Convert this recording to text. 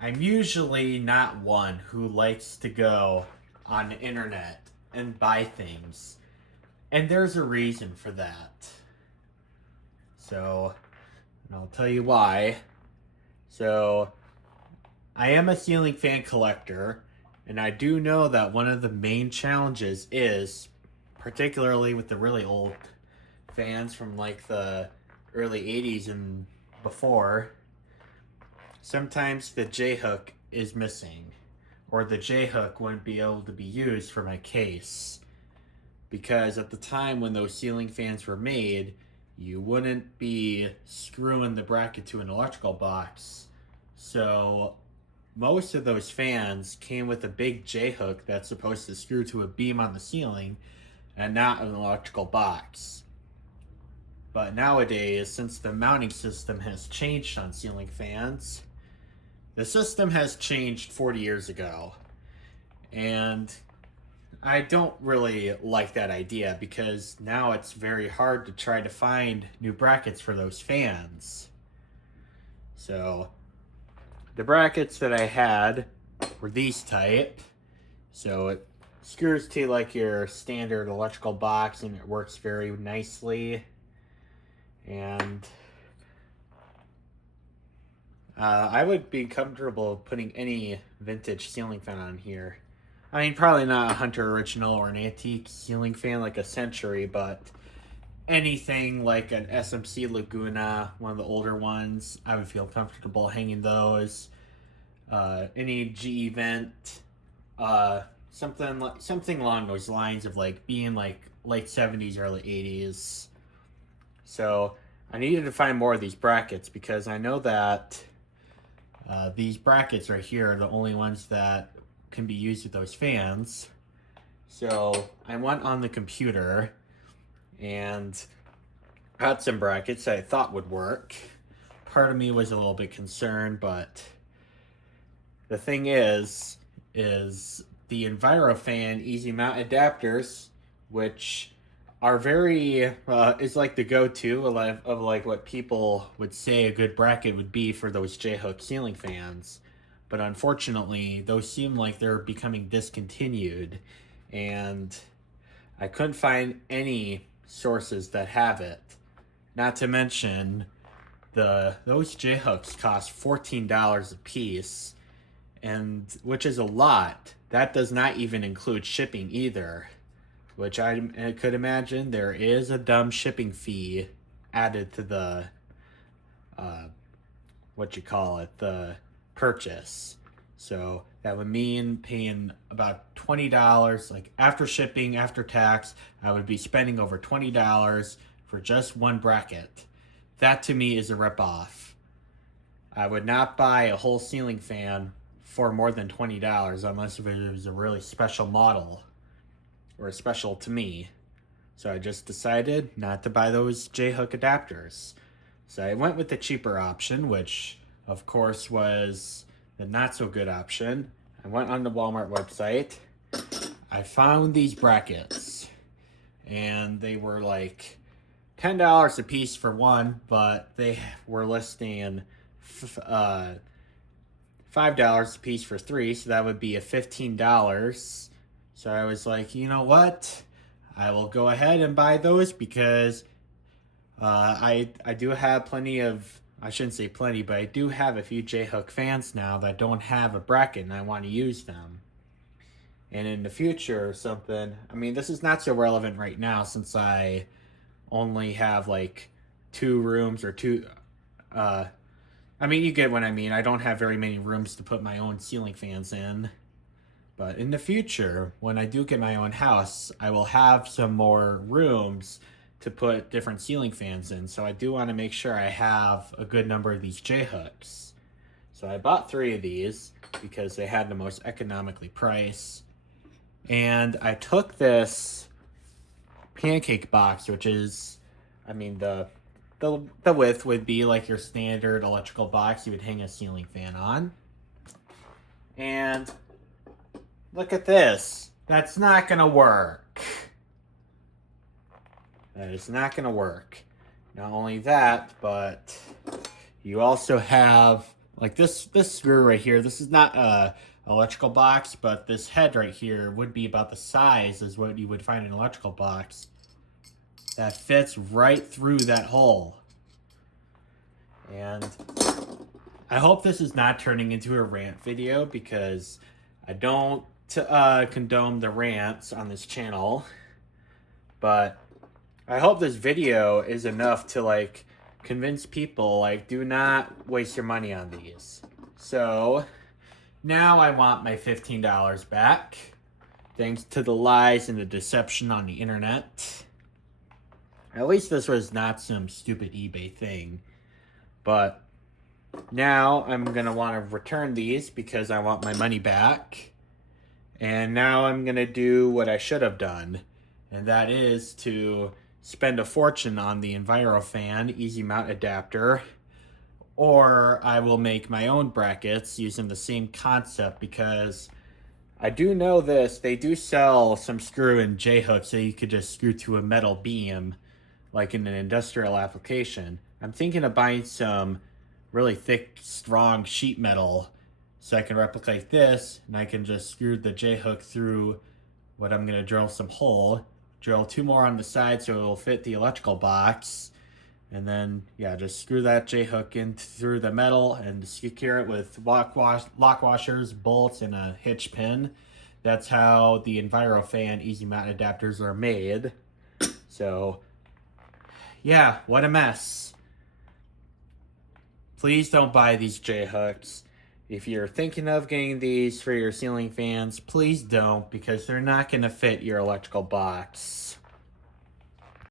I'm usually not one who likes to go on the internet and buy things. And there's a reason for that. So, and I'll tell you why. So, I am a ceiling fan collector, and I do know that one of the main challenges is, particularly with the really old fans from like the early 80s and before, sometimes the J hook is missing, or the J hook wouldn't be able to be used for my case. Because at the time when those ceiling fans were made, you wouldn't be screwing the bracket to an electrical box. So most of those fans came with a big J hook that's supposed to screw to a beam on the ceiling and not an electrical box. But nowadays, since the mounting system has changed on ceiling fans, the system has changed 40 years ago. And I don't really like that idea because now it's very hard to try to find new brackets for those fans. So, the brackets that I had were these type. So, it screws to like your standard electrical box and it works very nicely. And I would be comfortable putting any vintage ceiling fan on here. I mean, probably not a Hunter original or an antique ceiling fan like a Century, but anything like an SMC Laguna, one of the older ones, I would feel comfortable hanging those. Any G Vent, something along those lines of like being like late 70s, early 80s. So I needed to find more of these brackets because I know that these brackets right here are the only ones that can be used with those fans. So I went on the computer and had some brackets that I thought would work. Part of me was a little bit concerned, but the thing is the EnviroFan easy mount adapters, which are very is like the go-to of like what people would say a good bracket would be for those J-hook ceiling fans. But unfortunately, those seem like they're becoming discontinued, and I couldn't find any sources that have it. Not to mention, those J hooks cost $14 a piece, and which is a lot. That does not even include shipping either. Which I could imagine there is a dumb shipping fee added to the what you call it, the purchase. So that would mean paying about $20, like after shipping, after tax, I would be spending over $20 for just one bracket. That to me is a ripoff. I would not buy a whole ceiling fan for more than $20 unless it was a really special model or special to me. So I just decided not to buy those J-hook adapters. So I went with the cheaper option, which of course was the not so good option. I went on the Walmart website. I found these brackets, and they were like $10 a piece for one, but they were listing $5 a piece for three, so that would be a $15. So I was like, you know what? I will go ahead and buy those because I do have plenty of, I shouldn't say plenty, but I do have a few J-hook fans now that don't have a bracket and I want to use them. And in the future or something, I mean, this is not so relevant right now since I only have like two rooms or two. I mean, you get what I mean. I don't have very many rooms to put my own ceiling fans in. But in the future, when I do get my own house, I will have some more rooms to put different ceiling fans in. So I do want to make sure I have a good number of these J-hooks. So I bought three of these because they had the most economically priced. And I took this pancake box, which is, I mean, the width would be like your standard electrical box you would hang a ceiling fan on. And look at this. That's not gonna work. That is not gonna work. Not only that, but you also have Like this screw right here, this is not a electrical box, but this head right here would be about the size as what you would find in an electrical box. That fits right through that hole. And I hope this is not turning into a rant video, because I don't condone the rants on this channel. But I hope this video is enough to like convince people, like, do not waste your money on these. So now I want my $15 back, thanks to the lies and the deception on the internet. At least this was not some stupid eBay thing. But now I'm gonna want to return these because I want my money back. And now I'm gonna do what I should have done, and that is to spend a fortune on the EnviroFan Easy Mount adapter, or I will make my own brackets using the same concept, because I do know this, they do sell some screw and J-hooks that you could just screw to a metal beam, like in an industrial application. I'm thinking of buying some really thick, strong sheet metal so I can replicate this, and I can just screw the J-hook through what I'm going to drill some hole, drill 2 more on the side so it'll fit the electrical box, and then, yeah, just screw that J-hook in through the metal and secure it with lock washers, bolts, and a hitch pin. That's how the EnviroFan Easy Mount adapters are made. So, yeah, what a mess. Please don't buy these J-hooks. If you're thinking of getting these for your ceiling fans, please don't, because they're not going to fit your electrical box.